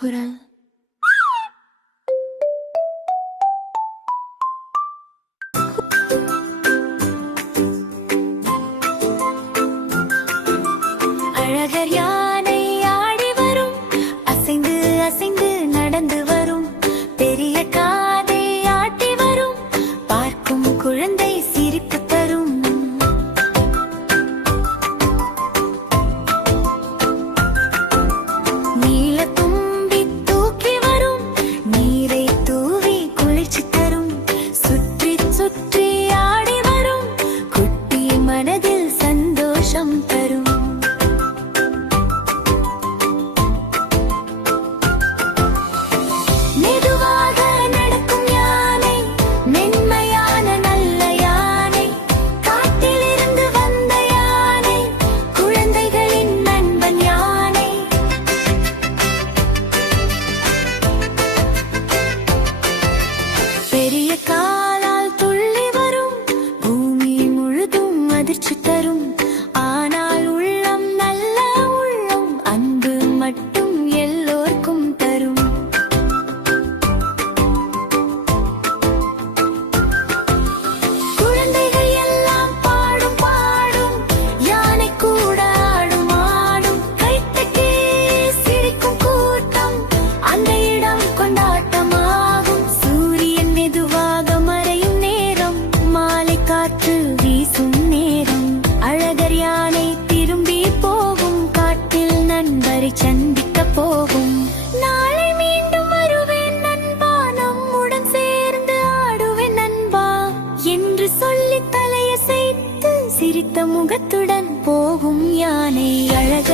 குரல். அழகர் யானை ஆடி வரும், அசைந்து அசைந்து நடந்து வரும், பெரிய காதை ஆட்டி வரும், பார்க்கும் குழந்தை சிரிப்பு தரும். நீல தும்பி தூக்கி வரும், நீரை தூவி குளிர்ச்சி தரும், சுற்றி சுற்றி ஆடி வரும், குட்டி மனதில் சந்தோஷம் தரும். மெதுவாக நடக்கும் யானை, மென்மையான நல்ல யானை, காட்டிலிருந்து வந்த யானை, குழந்தைகளின் நண்பன் யானை. பெரிய காலால் துள்ளி வரும், பூமி முழுதும் அதிர்ச்சி தரும், ஆனால் உள்ளம் நல்ல உள்ளம், அன்பு மட்டும் எல்லோர்க்கும் தரும். குழந்தைகள் எல்லாம் பாடும் பாடும், யானை கூட ஆடும் ஆடும், கைத்தட்டி சிரிக்கும் கூட்டம், அந்த இடம் கொண்டாட்டமாகும். சூரியன் மெதுவாக மறையும் நேரம், மாலை காற்று வீசும் நேரம், அழகர் யானை திரும்பி போகும், காட்டில் நண்பரை சந்திக்க போகும். நாளை மீண்டும் வருவேன் நண்பா, நம்முடன் சேர்ந்து ஆடுவேன் நண்பா என்று சொல்லி தலையசைத்து சிரித்த முகத்துடன் போகும் யானை. அழகர்